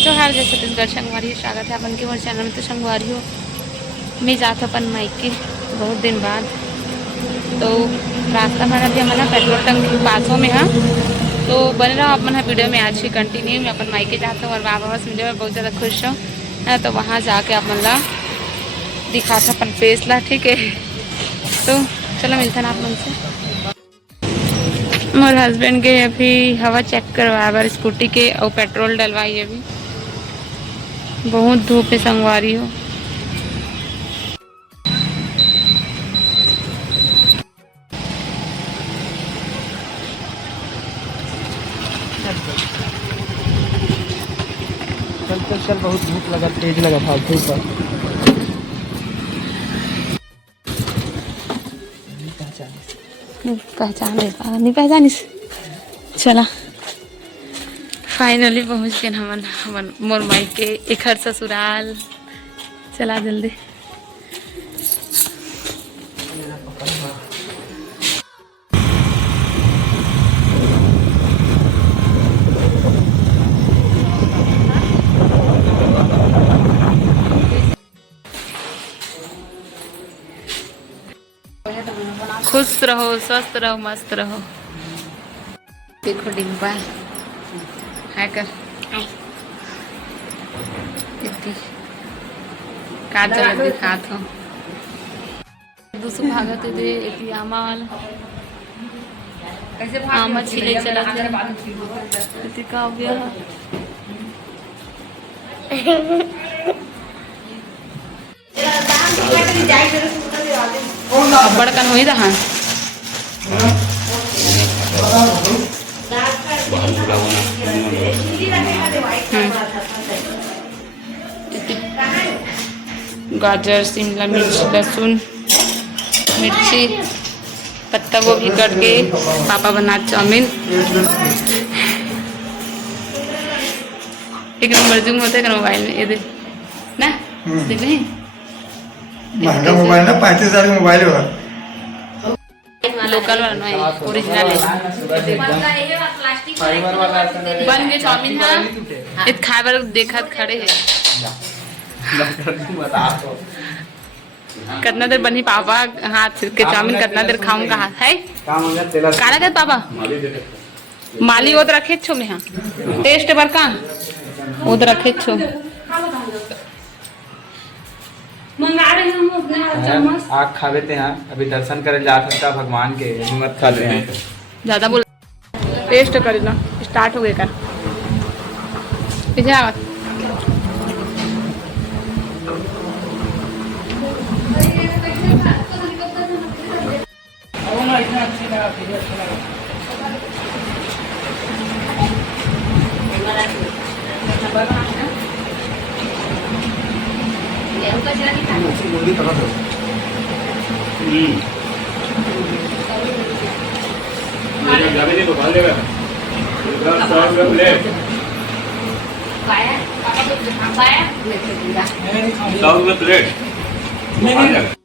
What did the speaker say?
जोहार जय छत्तीसगढ़ संगवारी स्वागत है अपन के हमारे चैनल में। तो संगवारी हो मैं जात अपन मायके बहुत दिन बाद। तो रास्ता में अभी हमारा पेट्रोल टंकी पासों में है, तो बने रहो अपन वीडियो में आज की कंटिन्यू में। अपन मायके जाते हैं और बाबा बस मिले बहुत ज़्यादा खुश हो, तो वहाँ जाके अपन ला दिखाता अपन फेस ला, ठीक है। तो चलो मिलते ना आप लोग से। मोर हस्बैंड के अभी हवा चेक करवाए बार स्कूटी के और पेट्रोल डलवाई। अभी बहुत धूप है संगवारी हो। चल चल बहुत धूप लगा, तेज लगा था धूप। नहीं पहचानिस चला फाइनली पहुँच गए हमन मोर मायके एखर ससुराल। चला जल्दी। खुश रहो, स्वस्थ रहो, मस्त रहो। देखो डिब्बा है कर इतनी का चलत दिखात हो। दूसरा भागत दे इतनी आमा वाला आमा छिले चला इतनी का हो गया। बड़कन हुई रहा गाजर, शिमला मिर्च, लहसुन, मिर्ची, पत्ता गोभी कट के पापा बना चाउमीन। एक नंबर जूम होता है मोबाइल में, ये देख ना, देख नहीं महंगा मोबाइल ना, 35,000 का मोबाइल होगा। लोकल वाला नहीं, ओरिजिनल है। बन गए चाउमीन है इत खाए बार देखत खड़े है। कितना देर बनी पापा हाथ के चाउमीन, कितना देर खाऊंगा हाथ है काला कर पापा माली उधर रखे छो में। हाँ टेस्ट बार का उधर रखे छो मंगा रहे हम अपने आग खा लेते हैं। अभी दर्शन करे जाते हैं भगवान के, मत खा रहे हैं ज्यादा बोल। टेस्ट कर लो, स्टार्ट हो गए कर पीछे आवा। प्लेट